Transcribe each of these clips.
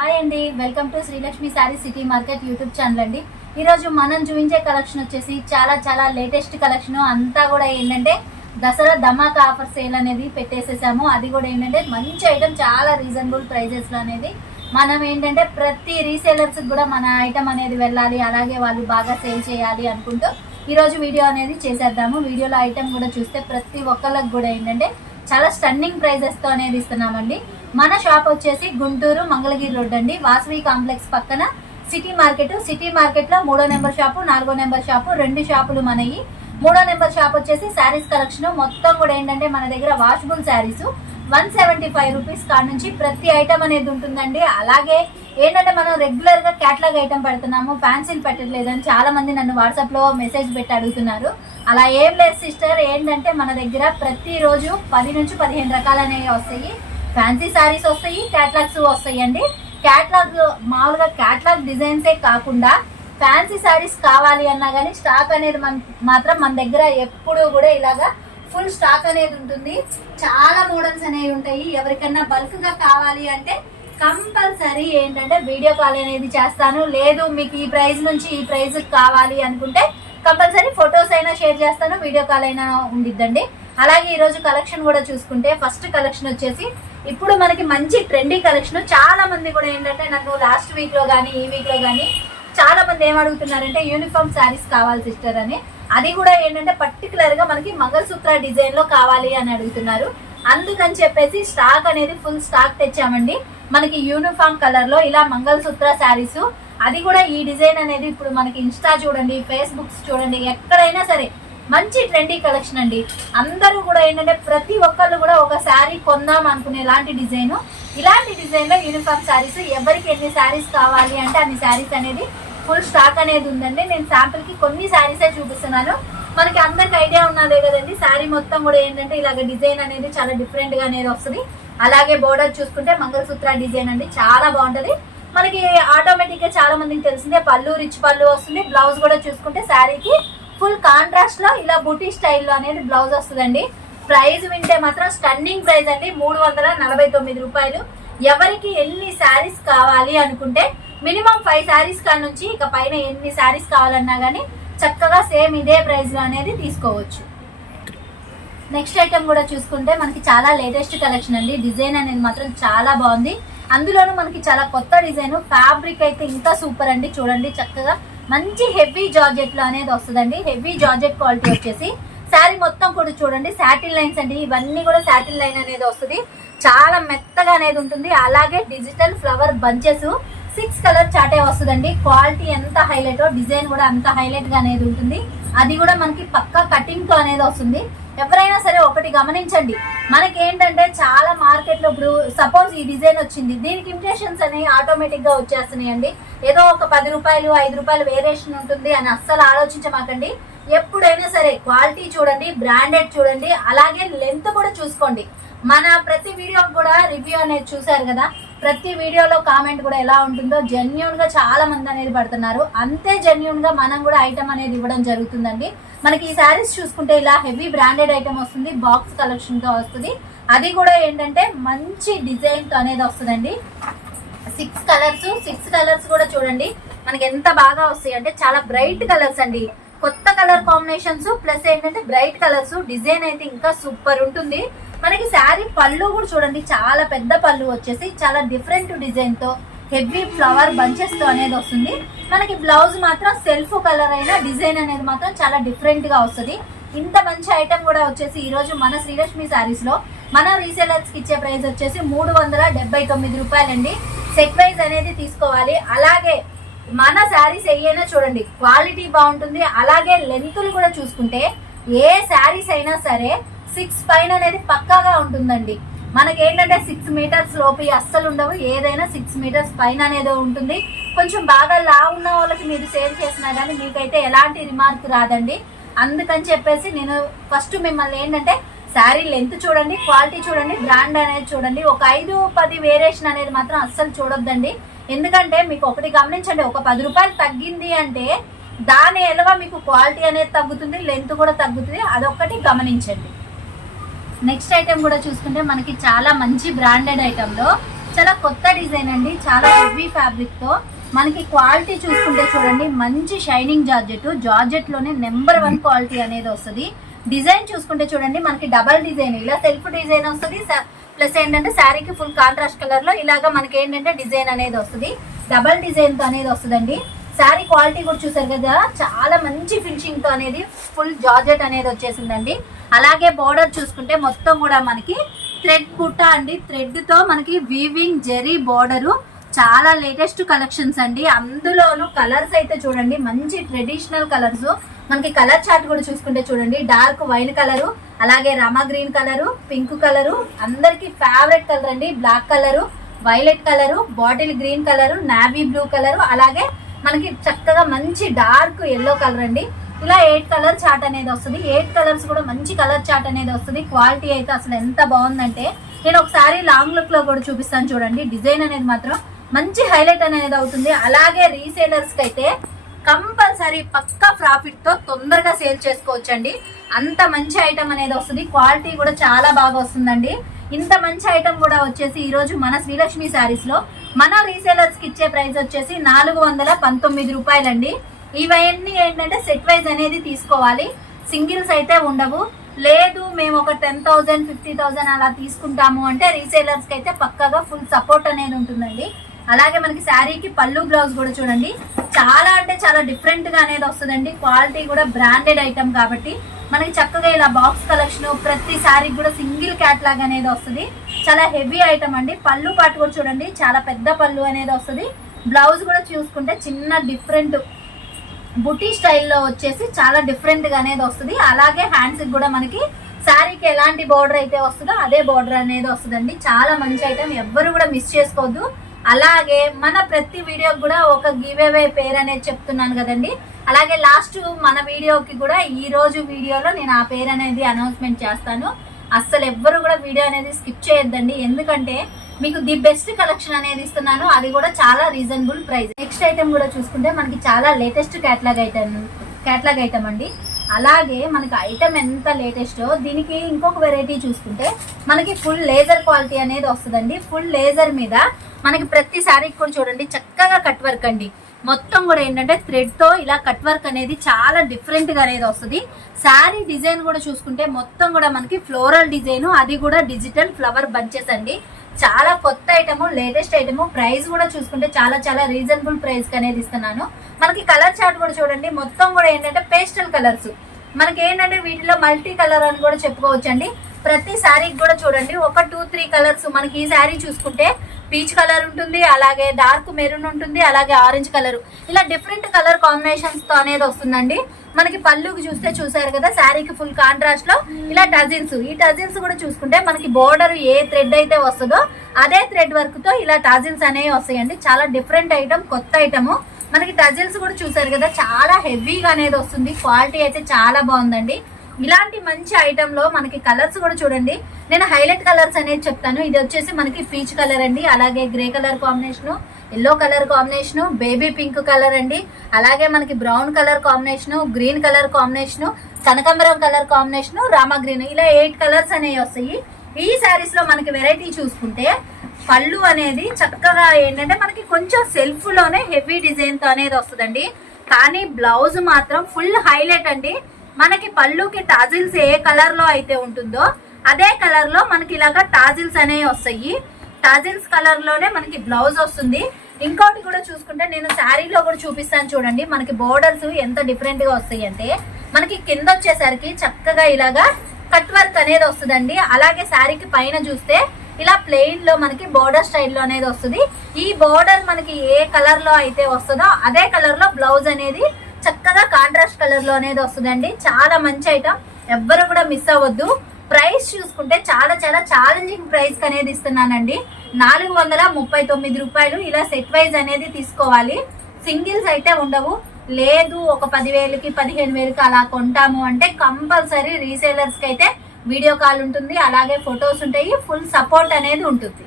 Hi అండి welcome to Srilakshmi sari city market YouTube channel అండి. ఈరోజు మనం చూపించే కలెక్షన్ వచ్చేసి చాలా చాలా లేటెస్ట్ కలెక్షన్ అంతా కూడా ఏంటంటే దసరా ధమాకా ఆఫర్ సేల్ అనేది పెట్టేసేసాము. అది కూడా ఏంటంటే మంచి ఐటమ్ చాలా రీజనబుల్ ప్రైజెస్లో అనేది. మనం ఏంటంటే ప్రతి రీసేలర్స్కి కూడా మన ఐటమ్ అనేది వెళ్ళాలి అలాగే వాళ్ళు బాగా సేల్ చేయాలి అనుకుంటూ ఈరోజు వీడియో అనేది చేసేద్దాము. వీడియోలో ఐటమ్ కూడా చూస్తే ప్రతి ఒక్కళ్ళకి కూడా ఏంటంటే చాలా స్టన్నింగ్ ప్రైజెస్తో అనేది ఇస్తున్నామండి. మన షాప్ వచ్చేసి గుంటూరు మంగళగిరి రోడ్ అండి. వాసవి కాంప్లెక్స్ పక్కన సిటీ మార్కెట్. సిటీ మార్కెట్లో మూడో నెంబర్ షాపు నాలుగో నెంబర్ షాపు రెండు షాపులు మనవి మూడో నెంబర్ షాప్ వచ్చేసి శారీస్ కలెక్షన్. మొత్తం కూడా ఏంటంటే మన దగ్గర washable saris. One seventy five rupees కాడ నుంచి ప్రతి ఐటమ్ అనేది ఉంటుందండి. అలాగే ఏంటంటే మనం రెగ్యులర్గా క్యాట్లాగ్ ఐటమ్ పెడుతున్నాము. ఫ్యాన్సీలు పెట్టట్లేదని చాలా మంది నన్ను వాట్సాప్లో మెసేజ్ పెట్టి అడుగుతున్నారు. అలా ఏం లేదు సిస్టర్ ఏంటంటే మన దగ్గర ప్రతిరోజు పది నుంచి పదిహేను రకాలు అనేవి వస్తాయి. ఫ్యాన్సీ శారీస్ వస్తాయి క్యాట్లాగ్స్ వస్తాయి అండి క్యాట్లాగ్ మామూలుగా క్యాట్లాగ్ డిజైన్సే కాకుండా ఫ్యాన్సీ శారీస్ కావాలి అన్నా కానీ స్టాక్ అనేది మన మాత్రం మన దగ్గర ఎప్పుడు కూడా ఇలాగా ఫుల్ స్టాక్ అనేది ఉంటుంది. చాలా మోడల్స్ అనేవి ఉంటాయి. ఎవరికన్నా బల్క్గా కావాలి అంటే కంపల్సరీ ఏంటంటే వీడియో కాల్ అనేది చేస్తాను. లేదు మీకు ఈ ప్రైస్ నుంచి ఈ ప్రైస్ కావాలి అనుకుంటే కంపల్సరీ ఫొటోస్ అయినా షేర్ చేస్తాను వీడియో కాల్ అయినా ఉండిద్దండి. అలాగే ఈరోజు కలెక్షన్ కూడా చూసుకుంటే ఫస్ట్ కలెక్షన్ వచ్చేసి ఇప్పుడు మనకి మంచి ట్రెండీ కలెక్షన్ చాలా మంది కూడా ఏంటంటే నాకు లాస్ట్ వీక్లో కానీ ఈ వీక్లో కానీ చాలా మంది ఏం యూనిఫామ్ శారీస్ కావాలి సిస్టర్ అని. అది కూడా ఏంటంటే పర్టికులర్గా మనకి మంగళసూత్ర డిజైన్లో కావాలి అని అడుగుతున్నారు. అందుకని చెప్పేసి స్టాక్ అనేది ఫుల్ స్టాక్ తెచ్చామండి. మనకి యూనిఫామ్ కలర్లో ఇలా మంగళసూత్ర శారీస్ అది కూడా ఈ డిజైన్ అనేది ఇప్పుడు మనకి ఇన్స్టా చూడండి ఫేస్బుక్స్ చూడండి ఎక్కడైనా సరే మంచి ట్రెండీ కలెక్షన్ అండి. అందరూ కూడా ఏంటంటే ప్రతి ఒక్కళ్ళు కూడా ఒక శారీ కొందాం అనుకునే ఇలాంటి డిజైన్ ఇలాంటి డిజైన్లో యూనిఫామ్ శారీస్ ఎవరికి ఎన్ని శారీస్ కావాలి అంటే అన్ని శారీస్ అనేది ఫుల్ స్టాక్ అనేది ఉందండి. నేను శాంపుల్కి కొన్ని శారీసే చూపిస్తున్నాను. మనకి అందరికి ఐడియా ఉన్నదే కదండి. శారీ మొత్తం కూడా ఏంటంటే ఇలాగ డిజైన్ అనేది చాలా డిఫరెంట్గా అనేది వస్తుంది. అలాగే బోర్డర్ చూసుకుంటే మంగళసూత్ర డిజైన్ అండి. చాలా బాగుంటుంది. మనకి ఆటోమేటిక్గా చాలా మందికి తెలిసిందే పళ్ళు రిచ్ పళ్ళు వస్తుంది. బ్లౌజ్ కూడా చూసుకుంటే శారీకి ఫుల్ కాంట్రాస్ట్లో ఇలా బుటీ స్టైల్లో అనేది బ్లౌజ్ వస్తుందండి. ప్రైస్ వింటే మాత్రం స్టన్నింగ్ ప్రైస్ అండి. మూడు వందల నలభై తొమ్మిది రూపాయలు. ఎవరికి ఎన్ని శారీస్ కావాలి అనుకుంటే మినిమం ఫైవ్ శారీస్ కాడ నుంచి ఇక పైన ఎన్ని శారీస్ కావాలన్నా కానీ చక్కగా సేమ్ ఇదే ప్రైస్లో అనేది తీసుకోవచ్చు. నెక్స్ట్ ఐటమ్ కూడా చూసుకుంటే మనకి చాలా లేటెస్ట్ కలెక్షన్ అండి. డిజైన్ అనేది మాత్రం చాలా బాగుంది. అందులోనూ మనకి చాలా కొత్త డిజైన్ ఫ్యాబ్రిక్ అయితే ఇంకా సూపర్ అండి. చూడండి చక్కగా. మంచి హెవీ జార్జెట్లో అనేది వస్తుందండి. హెవీ జార్జెట్ క్వాలిటీ వచ్చేసి శారీ మొత్తం కూడా చూడండి. శాటిల్ లైన్స్ అండి. ఇవన్నీ కూడా శాటిల్ లైన్ అనేది వస్తుంది. చాలా మెత్తగా అనేది ఉంటుంది. అలాగే digital flower bunches six colour చాటే వస్తుందండి. క్వాలిటీ ఎంత హైలైటో డిజైన్ కూడా అంత హైలైట్గా అనేది ఉంటుంది. అది కూడా మనకి పక్కా కటింగ్తో అనేది వస్తుంది. ఎవరైనా సరే ఒకటి గమనించండి. మనకి ఏంటంటే చాలా మార్కెట్లో ఇప్పుడు సపోజ్ ఈ డిజైన్ వచ్చింది. దీనికి ఇమిటేషన్స్ అనేవి ఆటోమేటిక్గా వచ్చేస్తున్నాయండి. ఏదో ఒక పది రూపాయలు ఐదు రూపాయలు వేరియేషన్ ఉంటుంది అని అస్సలు ఆలోచించమాకండి. ఎప్పుడైనా సరే క్వాలిటీ చూడండి బ్రాండెడ్ చూడండి అలాగే లెంత్ కూడా చూసుకోండి. మన ప్రతి వీడియో కూడా రివ్యూ అనేది చూసారు కదా? ప్రతి వీడియోలో కామెంట్ కూడా ఎలా ఉంటుందో జెన్యున్గా చాలా మంది అనేది పడుతున్నారు. అంతే జెన్యున్గా మనం కూడా ఐటమ్ అనేది ఇవ్వడం జరుగుతుందండి. మనకి ఈ శారీస్ చూసుకుంటే ఇలా హెవీ బ్రాండెడ్ ఐటమ్ వస్తుంది బాక్స్ కలెక్షన్తో వస్తుంది. అది కూడా ఏంటంటే మంచి డిజైన్తో అనేది వస్తుందండి. సిక్స్ కలర్స్ సిక్స్ కలర్స్ కూడా చూడండి. మనకి ఎంత బాగా వస్తాయి అంటే చాలా బ్రైట్ కలర్స్ అండి. కొత్త కలర్ కాంబినేషన్స్ ప్లస్ ఏంటంటే బ్రైట్ కలర్స్ డిజైన్ అయితే ఇంకా సూపర్ ఉంటుంది. మనకి శారీ పళ్ళు కూడా చూడండి చాలా పెద్ద పళ్ళు వచ్చేసి చాలా డిఫరెంట్ డిజైన్తో హెవీ ఫ్లవర్ బంచెస్తో అనేది వస్తుంది. మనకి బ్లౌజ్ మాత్రం సెల్ఫ్ కలర్ అయినా డిజైన్ అనేది మాత్రం చాలా డిఫరెంట్గా వస్తుంది. ఇంత మంచి ఐటమ్ కూడా వచ్చేసి ఈ రోజు మన శ్రీలక్ష్మి శారీస్లో మన రీసెలర్స్కి ఇచ్చే ప్రైస్ వచ్చేసి మూడు వందల డెబ్బై తొమ్మిది రూపాయలండి. సెట్ వైజ్ అనేది తీసుకోవాలి. అలాగే మన శారీస్ ఏయైనా చూడండి క్వాలిటీ బాగుంటుంది. అలాగే లెంతులు కూడా చూసుకుంటే ఏ శారీస్ అయినా సరే సిక్స్ పైన అనేది పక్కాగా ఉంటుందండి. మనకి ఏంటంటే సిక్స్ మీటర్స్ లోపు అస్సలు ఉండవు. ఏదైనా సిక్స్ మీటర్స్ పైన అనేది ఉంటుంది. కొంచెం బాగా లా ఉన్న వాళ్ళకి మీరు సేల్ చేసినా కానీ మీకైతే ఎలాంటి రిమార్క్ రాదండి. అందుకని చెప్పేసి నేను ఫస్ట్ మిమ్మల్ని ఏంటంటే శారీ లెంత్ చూడండి క్వాలిటీ చూడండి బ్రాండ్ అనేది చూడండి. ఒక ఐదు పది వేరియేషన్ అనేది మాత్రం అస్సలు చూడొద్దండి. ఎందుకంటే మీకు ఒకటి గమనించండి ఒక పది రూపాయలు తగ్గింది అంటే దాని ఎలవ మీకు క్వాలిటీ అనేది తగ్గుతుంది లెంత్ కూడా తగ్గుతుంది అదొక్కటి గమనించండి. నెక్స్ట్ ఐటెం కూడా చూసుకుంటే మనకి చాలా మంచి బ్రాండెడ్ ఐటెంలో చాలా కొత్త డిజైన్ అండి చాలా హెవీ ఫ్యాబ్రిక్తో మనకి క్వాలిటీ చూసుకుంటే చూడండి మంచి షైనింగ్ జార్జెట్ జార్జెట్లోనే నెంబర్ వన్ క్వాలిటీ అనేది వస్తుంది. డిజైన్ చూసుకుంటే చూడండి మనకి డబల్ డిజైన్ ఇలా సెల్ఫ్ డిజైన్ వస్తుంది ప్లస్ ఏంటంటే శారీకి ఫుల్ కాంట్రాస్ట్ కలర్లో ఇలాగా మనకి ఏంటంటే డిజైన్ అనేది వస్తుంది. డబల్ డిజైన్తో అనేది వస్తుందండి. శారీ క్వాలిటీ కూడా చూసారు కదా చాలా మంచి ఫినిషింగ్తో అనేది ఫుల్ జార్జెట్ అనేది వచ్చేసిందండి. అలాగే బోర్డర్ చూసుకుంటే మొత్తం కూడా మనకి థ్రెడ్ బుట్ట అండి. థ్రెడ్తో మనకి వీవింగ్ జెరీ బోర్డరు చాలా లేటెస్ట్ కలెక్షన్స్ అండి. అందులోను కలర్స్ అయితే చూడండి మంచి ట్రెడిషనల్ కలర్స్ మనకి కలర్ చార్ట్ కూడా చూసుకుంటే చూడండి డార్క్ వైన్ కలరు అలాగే రమా గ్రీన్ కలరు పింక్ కలరు అందరికి ఫేవరెట్ కలర్ అండి. Black colour violet colour bottle green colour navy blue colour అలాగే మనకి చక్కగా మంచి డార్క్ ఎల్లో కలర్ అండి. ఇలా ఎయిట్ కలర్ చార్ట్ అనేది వస్తుంది. ఎయిట్ కలర్స్ కూడా మంచి కలర్ చార్ట్ అనేది వస్తుంది. క్వాలిటీ అయితే అసలు ఎంత బాగుందంటే నేను ఒకసారి లాంగ్ లుక్లో కూడా చూపిస్తాను చూడండి. డిజైన్ అనేది మాత్రం మంచి హైలైట్ అనేది అవుతుంది. అలాగే రీసేలర్స్కి అయితే కంపల్సరీ పక్కా ప్రాఫిట్తో తొందరగా సేల్ చేసుకోవచ్చండి. అంత మంచి ఐటమ్ అనేది వస్తుంది. క్వాలిటీ కూడా చాలా బాగా వస్తుందండి. ఇంత మంచి ఐటమ్ కూడా వచ్చేసి ఈరోజు మన శ్రీలక్ష్మి శారీస్లో మన రీసేలర్స్కి ఇచ్చే ప్రైస్ వచ్చేసి నాలుగు వందల పంతొమ్మిది రూపాయలండి. ఇవన్నీ ఏంటంటే సెట్ వైజ్ అనేది తీసుకోవాలి. సింగిల్స్ అయితే ఉండవు. లేదు మేము ఒక టెన్ థౌసండ్ ఫిఫ్టీ థౌజండ్ అలా తీసుకుంటాము అంటే రీసేలర్స్కి అయితే పక్కగా ఫుల్ సపోర్ట్ అనేది ఉంటుందండి. అలాగే మనకి శారీకి పళ్ళు బ్లౌజ్ కూడా చూడండి. చాలా అంటే చాలా డిఫరెంట్గా అనేది వస్తుందండి. క్వాలిటీ కూడా బ్రాండెడ్ ఐటమ్ కాబట్టి మనకి చక్కగా ఇలా బాక్స్ కలెక్షన్ ప్రతి శారీకి కూడా సింగిల్ క్యాట్లాగ్ అనేది వస్తుంది. చాలా హెవీ ఐటమ్ అండి. పళ్ళు పాటు కూడా చూడండి. చాలా పెద్ద పళ్ళు అనేది వస్తుంది. బ్లౌజ్ కూడా చూసుకుంటే చిన్న డిఫరెంట్ బుటీ స్టైల్లో వచ్చేసి చాలా డిఫరెంట్గా అనేది వస్తుంది. అలాగే హ్యాండ్స్కి కూడా మనకి శారీకి ఎలాంటి బార్డర్ అయితే వస్తుందో అదే బార్డర్ అనేది వస్తుందండి. చాలా మంచి ఐటమ్ ఎవ్వరు కూడా మిస్ చేసుకోవద్దు. అలాగే మన ప్రతి వీడియోకి కూడా ఒక గివ్ అవే పేరు అనేది చెప్తున్నాను కదండి. అలాగే లాస్ట్ మన వీడియోకి కూడా ఈ రోజు వీడియోలో నేను ఆ పేరు అనేది అనౌన్స్మెంట్ చేస్తాను. అస్సలు ఎవ్వరు కూడా వీడియో అనేది స్కిప్ చేయొద్దండి. ఎందుకంటే మీకు ది బెస్ట్ కలెక్షన్ అనేది ఇస్తున్నాను. అది కూడా చాలా రీజనబుల్ ప్రైస్ నెక్స్ట్ ఐటమ్ కూడా చూసుకుంటే మనకి చాలా latest catalogue item catalogue item అండి. అలాగే మనకి ఐటమ్ ఎంత లేటెస్టో దీనికి ఇంకొక వెరైటీ చూసుకుంటే మనకి ఫుల్ లేజర్ క్వాలిటీ అనేది వస్తుందండి. ఫుల్ లేజర్ మీద మనకి ప్రతి శారీకి కూడా చూడండి చక్కగా కట్ వర్క్ అండి. మొత్తం కూడా ఏంటంటే థ్రెడ్తో ఇలా కట్ వర్క్ అనేది చాలా డిఫరెంట్గా అనేది వస్తుంది. శారీ డిజైన్ కూడా చూసుకుంటే మొత్తం కూడా మనకి ఫ్లోరల్ డిజైన్ అది కూడా డిజిటల్ ఫ్లవర్ బంచెస్ అండి. చాలా కొత్త ఐటమ్ లేటెస్ట్ ఐటమ్ ప్రైస్ కూడా చూసుకుంటే చాలా చాలా రీజనబుల్ ప్రైస్ అనేది ఇస్తున్నాను. మనకి కలర్ చార్ట్ కూడా చూడండి. మొత్తం కూడా ఏంటంటే పేస్టల్ కలర్స్ మనకి ఏంటంటే వీటిలో మల్టీ కలర్ అని కూడా చెప్పుకోవచ్చండి. ప్రతి శారీకి కూడా చూడండి. ఒక టూ త్రీ కలర్స్ మనకి ఈ శారీ చూసుకుంటే పీచ్ కలర్ ఉంటుంది అలాగే డార్క్ మెరూన్ ఉంటుంది అలాగే ఆరెంజ్ కలర్ ఇలా డిఫరెంట్ కలర్ కాంబినేషన్స్తో అనేది వస్తుందండి. మనకి పళ్ళుకి చూస్తే చూసారు కదా శారీకి ఫుల్ కాంట్రాస్ట్లో ఇలా టజిన్స్ ఈ టజిన్స్ కూడా చూసుకుంటే మనకి బోర్డర్ ఏ థ్రెడ్ అయితే వస్తుందో అదే థ్రెడ్ వర్క్తో ఇలా టజిల్స్ అనేవి వస్తాయండి. చాలా డిఫరెంట్ ఐటమ్ కొత్త ఐటమ్ మనకి టజిల్స్ కూడా చూసారు కదా చాలా హెవీగా అనేది వస్తుంది. క్వాలిటీ అయితే చాలా బాగుందండి. ఇలాంటి మంచి ఐటమ్లో మనకి కలర్స్ కూడా చూడండి. నేను హైలైట్ కలర్స్ అనేది చెప్తాను. ఇది వచ్చేసి మనకి పీచ్ కలర్ అండి. అలాగే grey colour combination yellow colour combination baby pink colour అండి. అలాగే మనకి brown colour combination green colour combination కనకాంబరం కలర్ కాంబినేషన్ రామా గ్రీన్ ఇలా ఎయిట్ కలర్స్ అనేవి వస్తాయి. ఈ శారీస్లో మనకి వెరైటీ చూసుకుంటే పళ్ళు అనేది చక్కగా ఏంటంటే మనకి కొంచెం సెల్ఫ్లోనే హెవీ డిజైన్తో అనేది వస్తుందండి. కానీ బ్లౌజ్ మాత్రం ఫుల్ హైలైట్ అండి. మనకి పళ్ళుకి టాజిల్స్ ఏ కలర్లో అయితే ఉంటుందో అదే కలర్లో మనకి ఇలాగా టాజిల్స్ అనేవి వస్తాయి. టాజిల్స్ కలర్లోనే మనకి బ్లౌజ్ వస్తుంది. ఇంకోటి కూడా చూసుకుంటే నేను శారీలో కూడా చూపిస్తాను చూడండి. మనకి బోర్డర్స్ ఎంత డిఫరెంట్గా వస్తాయి అంటే మనకి కింద వచ్చేసరికి చక్కగా ఇలాగా కట్ వర్క్ అనేది వస్తుందండి. అలాగే శారీకి పైన చూస్తే ఇలా ప్లెయిన్లో మనకి బోర్డర్ స్టైల్లో అనేది వస్తుంది. ఈ బోర్డర్ మనకి ఏ కలర్లో అయితే వస్తుందో అదే కలర్లో బ్లౌజ్ అనేది చక్కగా కాంట్రాస్ట్ కలర్లో అనేది వస్తుందండి. చాలా మంచి ఐటమ్ ఎవ్వరు కూడా మిస్ అవ్వద్దు. ప్రైస్ చూసుకుంటే చాలా చాలా ఛాలెంజింగ్ ప్రైస్ అనేది ఇస్తున్నానండి. నాలుగు వందల ముప్పై తొమ్మిది రూపాయలు ఇలా సెట్ వైజ్ అనేది తీసుకోవాలి. సింగిల్స్ అయితే ఉండవు. లేదు ఒక పదివేలకి పదిహేను వేలకి అలా కొంటాము అంటే కంపల్సరీ రీసేలర్స్కి అయితే వీడియో కాల్ ఉంటుంది. అలాగే ఫొటోస్ ఉంటాయి. ఫుల్ సపోర్ట్ అనేది ఉంటుంది.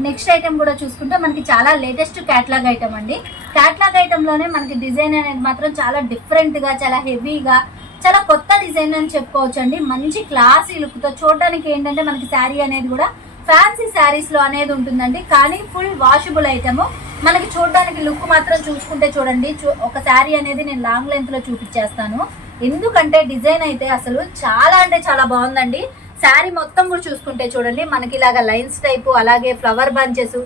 నెక్స్ట్ ఐటమ్ కూడా చూసుకుంటే మనకి చాలా లేటెస్ట్ క్యాట్లాగ్ ఐటమ్ అండి. క్యాట్లాగ్ ఐటెంలోనే మనకి డిజైన్ అనేది మాత్రం చాలా డిఫరెంట్గా చాలా హెవీగా చాలా కొత్త డిజైన్ అని చెప్పుకోవచ్చు అండి మంచి క్లాసీ లుక్తో చూడటానికి చూడడానికి ఏంటంటే మనకి శారీ అనేది కూడా ఫ్యాన్సీ శారీస్లో అనేది ఉంటుందండి. కానీ ఫుల్ వాషబుల్ ఐటమ్. మనకి చూడడానికి లుక్ మాత్రం చూసుకుంటే చూడండి. చూ- ఒక శారీ అనేది నేను లాంగ్ లెంత్లో చూపించేస్తాను. ఎందుకంటే డిజైన్ అయితే అసలు చాలా అంటే చాలా బాగుందండి. శారీ మొత్తం కూడా చూసుకుంటే చూడండి మనకి ఇలాగ లైన్స్ టైపు అలాగే ఫ్లవర్ బంచెస్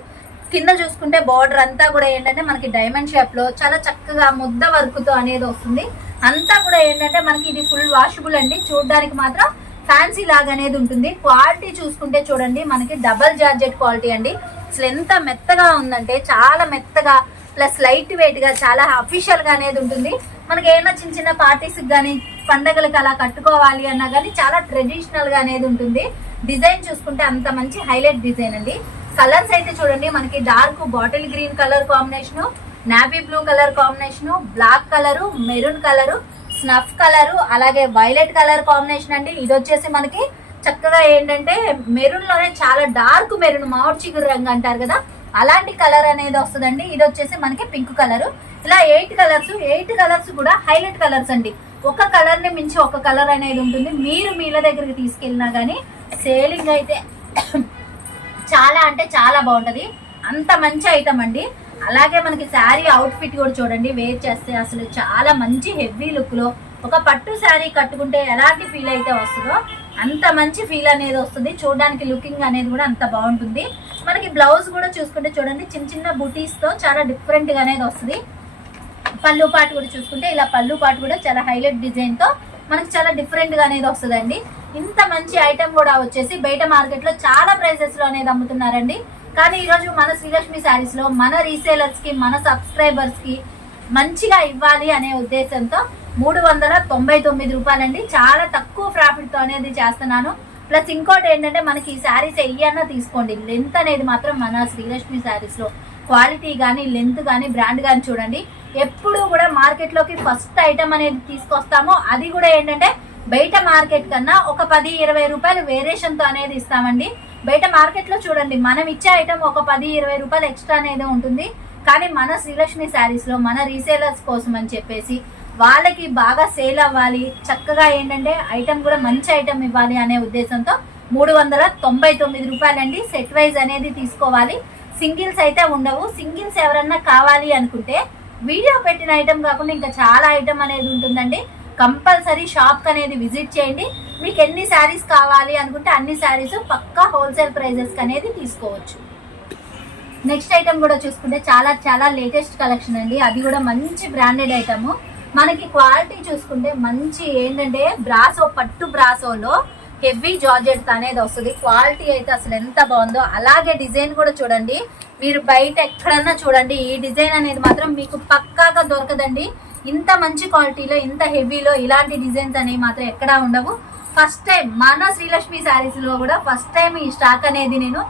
కింద చూసుకుంటే బార్డర్ అంతా కూడా ఏంటంటే మనకి డైమండ్ షేప్లో చాలా చక్కగా ముద్ద వర్క్తో అనేది వస్తుంది. అంతా కూడా ఏంటంటే మనకి ఇది ఫుల్ వాషబుల్ అండి. చూడడానికి మాత్రం ఫ్యాన్సీ లాగా అనేది ఉంటుంది. క్వాలిటీ చూసుకుంటే చూడండి మనకి డబల్ జార్జెట్ క్వాలిటీ అండి. అసలు ఎంత మెత్తగా ఉందంటే చాలా మెత్తగా ప్లస్ లైట్ వెయిట్గా చాలా అఫీషియల్గా అనేది ఉంటుంది. మనకి ఏమైనా చిన్న చిన్న పార్టీస్ కానీ పండగలకు అలా కట్టుకోవాలి అన్నా కానీ చాలా ట్రెడిషనల్గా అనేది ఉంటుంది. డిజైన్ చూసుకుంటే అంత మంచి హైలైట్ డిజైన్ అండి. కలర్స్ అయితే చూడండి మనకి dark bottle green colour combination navy blue colour combination black colour maroon colour snuff colour అలాగే వైలెట్ కలర్ కాంబినేషన్ అండి. ఇది వచ్చేసి మనకి చక్కగా ఏంటంటే మెరూన్లోనే చాలా డార్క్ మెరూన్ మామిడి చిగురు రంగు అంటారు కదా అలాంటి కలర్ అనేది వస్తుందండి. ఇది వచ్చేసి మనకి పింక్ కలర్ ఇలా ఎయిట్ కలర్స్ ఎయిట్ కలర్స్ కూడా హైలైట్ కలర్స్ అండి. ఒక కలర్ని మించి ఒక కలర్ అనేది ఉంటుంది. మీరు మీల దగ్గరికి తీసుకెళ్ళినా గానీ సేలింగ్ అయితే చాలా అంటే చాలా బాగుంటది. అంత మంచి ఐటమ్ అండి. అలాగే మనకి శారీ అవుట్ ఫిట్ కూడా చూడండి. వేర్ చేస్తే అసలు చాలా మంచి హెవీ లుక్లో ఒక పట్టు శారీ కట్టుకుంటే ఎలాంటి ఫీల్ అయితే వస్తుందో అంత మంచి ఫీల్ అనేది వస్తుంది. చూడడానికి లుకింగ్ అనేది కూడా అంత బాగుంటుంది. మనకి బ్లౌజ్ కూడా చూసుకుంటే చూడండి చిన్న చిన్న బుటీస్తో చాలా డిఫరెంట్గా అనేది వస్తుంది. పళ్ళు పాటు కూడా చూసుకుంటే ఇలా పళ్ళు పాటు కూడా చాలా హైలైట్ డిజైన్తో మనకి చాలా డిఫరెంట్గా అనేది వస్తుందండి. ఇంత మంచి ఐటమ్ కూడా వచ్చేసి బయట మార్కెట్లో చాలా ప్రైసెస్లో అనేది అమ్ముతున్నారండి. కానీ ఈరోజు మన శ్రీలక్ష్మి శారీస్లో మన రీసేలర్స్కి మన సబ్స్క్రైబర్స్కి మంచిగా ఇవ్వాలి అనే ఉద్దేశంతో మూడు వందల తొంభై తొమ్మిది రూపాయలండి. చాలా తక్కువ ప్రాఫిట్తో అనేది చేస్తున్నాను. ప్లస్ ఇంకోటి ఏంటంటే మనకి ఈ శారీస్ ఎయ్యన్నా తీసుకోండి. లెంత్ అనేది మాత్రం మన శ్రీలక్ష్మి శారీస్లో క్వాలిటీ కానీ లెంత్ కానీ బ్రాండ్ కానీ చూడండి. ఎప్పుడు కూడా మార్కెట్లోకి ఫస్ట్ ఐటమ్ అనేది తీసుకొస్తామో. అది కూడా ఏంటంటే బయట మార్కెట్ కన్నా ఒక పది ఇరవై రూపాయలు వేరియేషన్తో అనేది ఇస్తామండి. బయట మార్కెట్లో చూడండి మనం ఇచ్చే ఐటమ్ ఒక పది ఇరవై రూపాయలు ఎక్స్ట్రా అనేది ఉంటుంది. కానీ మన శ్రీలక్ష్మి శారీస్లో మన రీసేలర్స్ కోసం అని చెప్పేసి వాళ్ళకి బాగా సేల్ అవ్వాలి. చక్కగా ఏంటంటే ఐటమ్ కూడా మంచి ఐటమ్ ఇవ్వాలి అనే ఉద్దేశంతో మూడు వందల తొంభై తొమ్మిది రూపాయలండి సెట్ వైజ్ అనేది తీసుకోవాలి. సింగిల్స్ అయితే ఉండవు. సింగిల్స్ ఎవరన్నా కావాలి అనుకుంటే వీడియో పెట్టిన ఐటమ్ కాకుండా ఇంకా చాలా ఐటెం అనేది ఉంటుందండి. కంపల్సరీ షాప్కి అనేది విజిట్ చేయండి. మీకు ఎన్ని శారీస్ కావాలి అనుకుంటే అన్ని శారీస్ పక్కా హోల్సేల్ ప్రైజెస్కి అనేది తీసుకోవచ్చు. నెక్స్ట్ ఐటమ్ కూడా చూసుకుంటే చాలా చాలా లేటెస్ట్ కలెక్షన్ అండి. అది కూడా మంచి బ్రాండెడ్ ఐటమ్ మనకి క్వాలిటీ చూసుకుంటే మంచి ఏంటంటే బ్రాసో పట్టు బ్రాసోలో హెవీ జార్జెట్ అనేది వస్తుంది. క్వాలిటీ అయితే అసలు ఎంత బాగుందో అలాగే డిజైన్ కూడా చూడండి. మీరు బయట ఎక్కడన్నా చూడండి ఈ డిజైన్ అనేది మాత్రం మీకు పక్కాగా దొరకదండి. ఇంత మంచి క్వాలిటీలో ఇంత హెవీలో ఇలాంటి డిజైన్స్ అనేవి మాత్రం ఎక్కడా ఉండవు. ఫస్ట్ టైం మన శ్రీలక్ష్మి శారీస్లో కూడా ఫస్ట్ టైం ఈ స్టాక్ అనేది నేను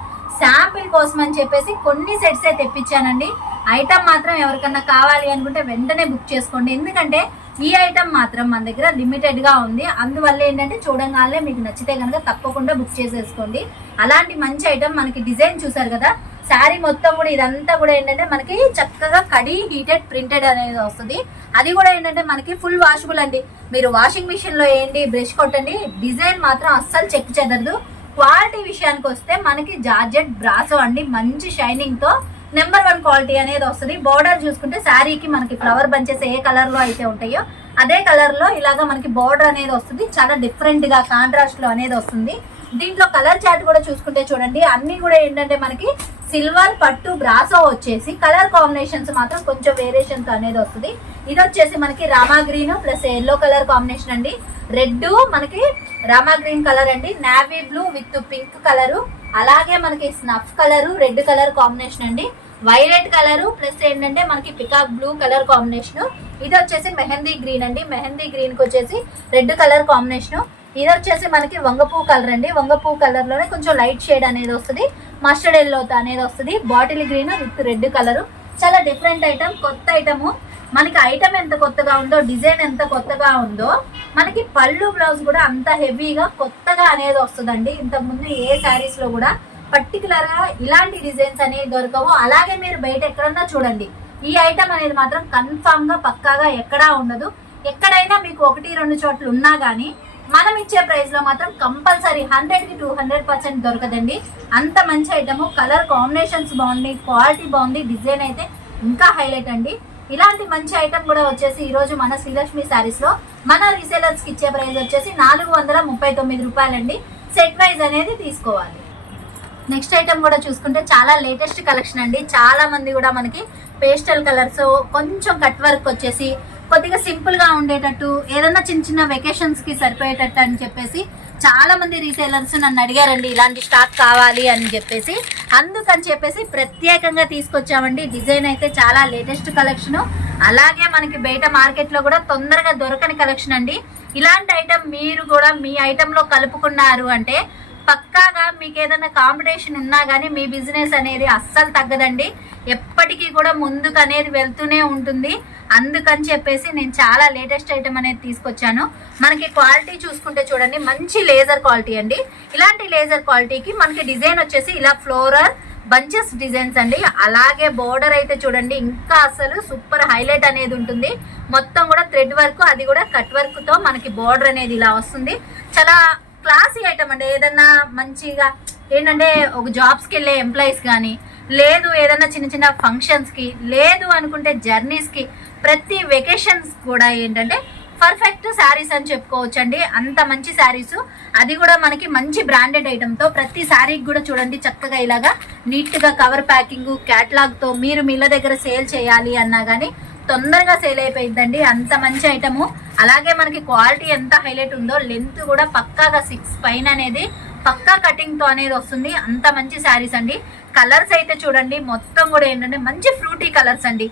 శాంపిల్ కోసం అని చెప్పేసి కొన్ని సెట్స్ తెప్పించానండి. ఐటమ్ మాత్రం ఎవరికన్నా కావాలి అనుకుంటే వెంటనే బుక్ చేసుకోండి. ఎందుకంటే ఈ ఐటమ్ మాత్రం మన దగ్గర లిమిటెడ్గా ఉంది. అందువల్ల ఏంటంటే చూడంగానే మీకు నచ్చితే కనుక తప్పకుండా బుక్ చేసేసుకోండి. అలాంటి మంచి ఐటమ్ మనకి డిజైన్ చూసారు కదా శారీ మొత్తం కూడా ఇదంతా కూడా ఏంటంటే మనకి చక్కగా కడి హీటెడ్ ప్రింటెడ్ అనేది వస్తుంది. అది కూడా ఏంటంటే మనకి ఫుల్ వాషబుల్ అండి. మీరు వాషింగ్ మిషన్లో ఏంటి బ్రష్ కొట్టండి డిజైన్ మాత్రం అస్సలు చెక్ చెదరదు. క్వాలిటీ విషయానికి వస్తే మనకి జార్జెట్ బ్రాసో అండి మంచి షైనింగ్తో నెంబర్ వన్ క్వాలిటీ అనేది వస్తుంది. బోర్డర్ చూసుకుంటే శారీకి మనకి ఫ్లవర్ బంచెస్ ఏ కలర్లో అయితే ఉంటాయో అదే కలర్లో ఇలాగా మనకి బోర్డర్ అనేది వస్తుంది. చాలా డిఫరెంట్గా కాంట్రాస్ట్లో అనేది వస్తుంది. దీంట్లో కలర్ చార్ట్ కూడా చూసుకుంటే చూడండి. అన్ని కూడా ఏంటంటే మనకి సిల్వర్ పట్టు బ్రాసో వచ్చేసి కలర్ కాంబినేషన్స్ మాత్రం కొంచెం వేరియేషన్ అనేది వస్తుంది. ఇది వచ్చేసి మనకి Rama green plus yellow colour combination అండి. రెడ్ మనకి రామా గ్రీన్ కలర్ అండి. Navy blue with pink colour అలాగే మనకి snuff colour red colour combination అండి. వైలెట్ కలర్ ప్లస్ ఏంటంటే మనకి పికాక్ బ్లూ కలర్ కాంబినేషన్. ఇది వచ్చేసి మెహందీ గ్రీన్ అండి. మెహందీ గ్రీన్కి వచ్చేసి రెడ్ కలర్ కాంబినేషన్. ఇది వచ్చేసి మనకి వంగపూ కలర్ అండి. వంగపూ కలర్లోనే కొంచెం లైట్ షేడ్ అనేది వస్తుంది. మస్టర్డ్ ఎల్లో అనేది వస్తుంది. Bottle green with red colour. చాలా డిఫరెంట్ ఐటమ్ కొత్త ఐటమ్. మనకి ఐటమ్ ఎంత కొత్తగా ఉందో డిజైన్ ఎంత కొత్తగా ఉందో మనకి పళ్ళు బ్లౌజ్ కూడా అంత హెవీగా కొత్తగా అనేది వస్తుందండి. ఇంతకుముందు ఏ శారీస్లో కూడా పర్టికులర్గా ఇలాంటి డిజైన్స్ అనేవి దొరకవు. అలాగే మీరు బయట ఎక్కడన్నా చూడండి. ఈ ఐటమ్ అనేది మాత్రం కన్ఫామ్గా పక్కాగా ఎక్కడా ఉండదు. ఎక్కడైనా మీకు ఒకటి రెండు చోట్ల ఉన్నా గానీ మనం ఇచ్చే ప్రైస్లో మాత్రం కంపల్సరీ హండ్రెడ్కి టూ హండ్రెడ్ పర్సెంట్ దొరకదండి. అంత మంచి ఐటమ్ కలర్ కాంబినేషన్స్ బాగుంది క్వాలిటీ బాగుంది డిజైన్ అయితే ఇంకా హైలైట్ అండి. ఇలాంటి మంచి ఐటమ్ కూడా వచ్చేసి ఈ రోజు మన శ్రీలక్ష్మి శారీస్లో. మన రీసేలర్స్కి ఇచ్చే ప్రైస్ వచ్చేసి నాలుగు వందల ముప్పై తొమ్మిది రూపాయలండి. సెట్ వైజ్ అనేది తీసుకోవాలి. నెక్స్ట్ ఐటమ్ కూడా చూసుకుంటే చాలా లేటెస్ట్ కలెక్షన్ అండి. చాలా మంది కూడా మనకి పేస్టల్ కలర్స్ కొంచెం కట్ వర్క్ వచ్చేసి కొద్దిగా సింపుల్గా ఉండేటట్టు ఏదైనా చిన్న చిన్న వెకేషన్స్కి సరిపోయేటట్టు అని చెప్పేసి చాలా మంది రీసేలర్స్ నన్ను అడిగారండి ఇలాంటి స్టాక్ కావాలి అని చెప్పేసి. అందుకని చెప్పేసి ప్రత్యేకంగా తీసుకొచ్చామండి. డిజైన్ అయితే చాలా లేటెస్ట్ కలెక్షన్. అలాగే మనకి బయట మార్కెట్లో కూడా తొందరగా దొరకని కలెక్షన్ అండి. ఇలాంటి ఐటమ్ మీరు కూడా మీ ఐటమ్లో కలుపుకున్నారు అంటే పక్కాగా మీకు ఏదైనా కాంపిటీషన్ ఉన్నా కానీ మీ బిజినెస్ అనేది అస్సలు తగ్గదండి. ఎప్పటికీ కూడా ముందుకు అనేది వెళ్తూనే ఉంటుంది. అందుకని చెప్పేసి నేను చాలా లేటెస్ట్ ఐటమ్ అనేది తీసుకొచ్చాను. మనకి క్వాలిటీ చూసుకుంటే చూడండి మంచి లేజర్ క్వాలిటీ అండి. ఇలాంటి లేజర్ క్వాలిటీకి మనకి డిజైన్ వచ్చేసి ఇలా ఫ్లోరర్ బంచెస్ డిజైన్స్ అండి. అలాగే బోర్డర్ అయితే చూడండి ఇంకా అసలు సూపర్ హైలైట్ అనేది ఉంటుంది. మొత్తం కూడా థ్రెడ్ వర్క్ అది కూడా కట్ వర్క్తో మనకి బోర్డర్ అనేది ఇలా వస్తుంది. చాలా క్లాసీ ఐటమ్ అండి. ఏదన్నా మంచిగా ఏంటంటే ఒక జాబ్స్కి వెళ్ళే ఎంప్లాయీస్ కానీ లేదు ఏదన్నా చిన్న చిన్న ఫంక్షన్స్కి లేదు అనుకుంటే జర్నీస్కి ప్రతి వెకేషన్స్ కూడా ఏంటంటే పర్ఫెక్ట్ శారీస్ అని చెప్పుకోవచ్చు అండి అంత మంచి శారీస్ అది కూడా మనకి మంచి బ్రాండెడ్ ఐటమ్తో ప్రతి శారీకి కూడా చూడండి చక్కగా ఇలాగా నీట్గా కవర్ ప్యాకింగ్ క్యాట్లాగ్తో మీరు మీళ్ళ దగ్గర సేల్ చేయాలి అన్నా కానీ తొందరగా సేల్ అయిపోయిందండి అంత మంచి ఐటము అలాగే మనకి క్వాలిటీ ఎంత హైలైట్ ఉందో లెంత్ కూడా పక్కాగా సిక్స్ పైన అనేది పక్కా కటింగ్తో అనేది వస్తుంది. అంత మంచి శారీస్ అండి. కలర్స్ అయితే చూడండి మొత్తం కూడా ఏంటంటే మంచి ఫ్రూటీ కలర్స్ అండి.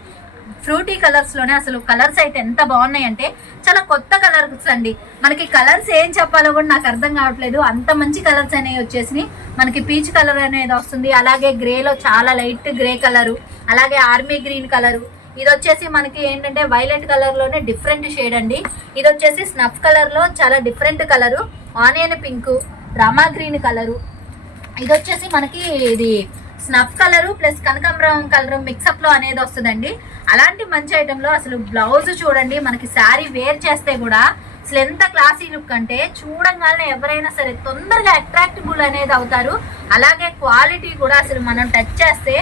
ఫ్రూటీ కలర్స్లోనే అసలు కలర్స్ అయితే ఎంత బాగున్నాయి అంటే చాలా కొత్త కలర్స్ అండి. మనకి కలర్స్ ఏం చెప్పాలో కూడా నాకు అర్థం కావట్లేదు. అంత మంచి కలర్స్ అనేవి వచ్చేసి మనకి పీచ్ కలర్ అనేది వస్తుంది. అలాగే గ్రేలో చాలా లైట్ గ్రే కలరు అలాగే ఆర్మీ గ్రీన్ కలరు ఇది వచ్చేసి మనకి ఏంటంటే వైలెట్ కలర్లోనే డిఫరెంట్ షేడ్ అండి. ఇది వచ్చేసి స్నఫ్ కలర్లో చాలా different colour. Onion pink Rama green colour. ఇది వచ్చేసి మనకి ఇది స్నఫ్ కలరు ప్లస్ కనకాంబరం కలరు మిక్సప్లో అనేది వస్తుందండి. అలాంటి మంచి ఐటమ్లో అసలు బ్లౌజ్ చూడండి మనకి శారీ వేర్ చేస్తే కూడా అసలు ఎంత క్లాసీ లుక్ అంటే చూడంగానే ఎవరైనా సరే తొందరగా అట్రాక్టిబుల్ అనేది అవుతారు. అలాగే క్వాలిటీ కూడా అసలు మనం టచ్ చేస్తే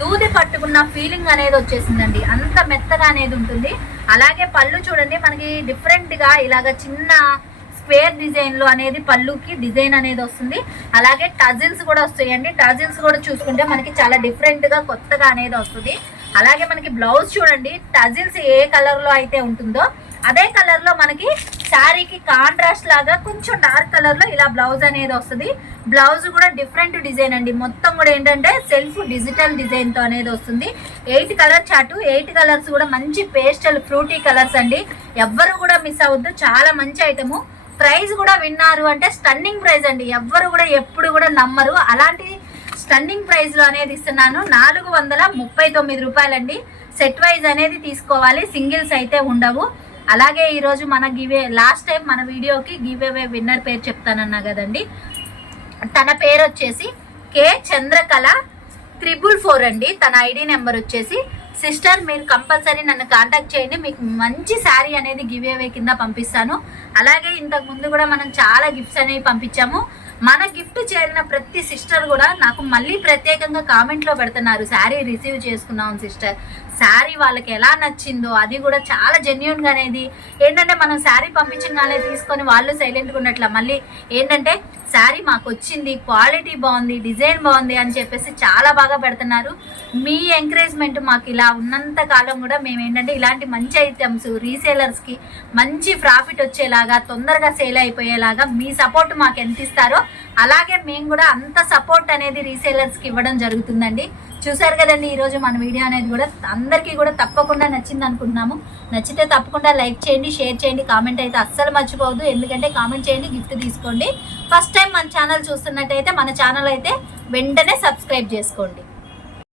దూది పట్టుకున్న ఫీలింగ్ అనేది వచ్చేసిందండి. అంత మెత్తగా అనేది ఉంటుంది. అలాగే పళ్ళు చూడండి మనకి డిఫరెంట్గా ఇలాగ చిన్న స్క్వేర్ డిజైన్లో అనేది పళ్ళుకి డిజైన్ అనేది వస్తుంది. అలాగే టజిల్స్ కూడా వస్తాయండి. టజిల్స్ కూడా చూసుకుంటే మనకి చాలా డిఫరెంట్గా కొత్తగా అనేది వస్తుంది. అలాగే మనకి బ్లౌజ్ చూడండి టజిల్స్ ఏ కలర్లో అయితే ఉంటుందో అదే కలర్లో మనకి శారీకి కాంట్రాస్ట్ లాగా కొంచెం డార్క్ కలర్లో ఇలా బ్లౌజ్ అనేది వస్తుంది. బ్లౌజ్ కూడా డిఫరెంట్ డిజైన్ అండి. మొత్తం కూడా ఏంటంటే సెల్ఫ్ డిజిటల్ డిజైన్తో అనేది వస్తుంది. ఎయిట్ కలర్ చాటు ఎయిట్ కలర్స్ కూడా మంచి పేస్టల్ ఫ్రూటీ కలర్స్ అండి. ఎవ్వరు కూడా మిస్ అవ్వద్దు. చాలా మంచి ఐటము ప్రైస్ కూడా విన్నారు అంటే స్టన్నింగ్ ప్రైస్ అండి. ఎవ్వరు కూడా ఎప్పుడు కూడా నమ్మరు. అలాంటి స్టన్నింగ్ ప్రైస్లో అనేది ఇస్తున్నాను. నాలుగు వందల ముప్పై తొమ్మిది రూపాయలండి. సెట్ వైజ్ అనేది తీసుకోవాలి. సింగిల్స్ అయితే ఉండవు. అలాగే ఈరోజు మన గివే లాస్ట్ టైం మన వీడియోకి గివ్ అవే విన్నర్ పేరు చెప్తానన్నా కదండి. తన పేరు వచ్చేసి కే చంద్రకళ త్రిబుల్ ఫోర్ అండి. తన ఐడి నెంబర్ వచ్చేసి సిస్టర్ మీరు కంపల్సరీ నన్ను కాంటాక్ట్ చేయండి. మీకు మంచి శారీ అనేది గివ్ అవే కింద పంపిస్తాను. అలాగే ఇంతకు ముందు కూడా మనం చాలా గిఫ్ట్స్ అనేవి పంపించాము. మన గిఫ్ట్ చేరిన ప్రతి సిస్టర్ కూడా నాకు మళ్ళీ ప్రత్యేకంగా కామెంట్లో పెడుతున్నారు. శారీ రిసీవ్ చేసుకున్నాం సిస్టర్. శారీ వాళ్ళకి ఎలా నచ్చిందో అది కూడా చాలా జెన్యున్గా అనేది. ఏంటంటే మనం శారీ పంపించగానే తీసుకొని వాళ్ళు సైలెంట్గా ఉన్నట్ల మళ్ళీ ఏంటంటే శారీ మాకు వచ్చింది క్వాలిటీ బాగుంది డిజైన్ బాగుంది అని చెప్పేసి చాలా బాగా పెడుతున్నారు. మీ ఎంకరేజ్మెంట్ మాకు ఇలా ఉన్నంత కాలం కూడా మేము ఏంటంటే ఇలాంటి మంచి ఐటమ్స్ రీసేలర్స్కి మంచి ప్రాఫిట్ వచ్చేలాగా తొందరగా సేల్ అయిపోయేలాగా మీ సపోర్ట్ మాకు ఎంత ఇస్తారో అలాగే మేము కూడా అంత సపోర్ట్ అనేది రీసేలర్స్కి ఇవ్వడం జరుగుతుందండి. చూసారు కదండి ఈరోజు మన వీడియో అనేది కూడా. అందరికీ కూడా తప్పకుండా నచ్చింది అనుకుంటున్నాము. నచ్చితే తప్పకుండా లైక్ చేయండి షేర్ చేయండి కామెంట్ అయితే అస్సలు మర్చిపోవద్దు. ఎందుకంటే కామెంట్ చేయండి గిఫ్ట్ తీసుకోండి. ఫస్ట్ టైం మన ఛానల్ చూస్తున్నట్టయితే మన ఛానల్ అయితే వెంటనే సబ్స్క్రైబ్ చేసుకోండి.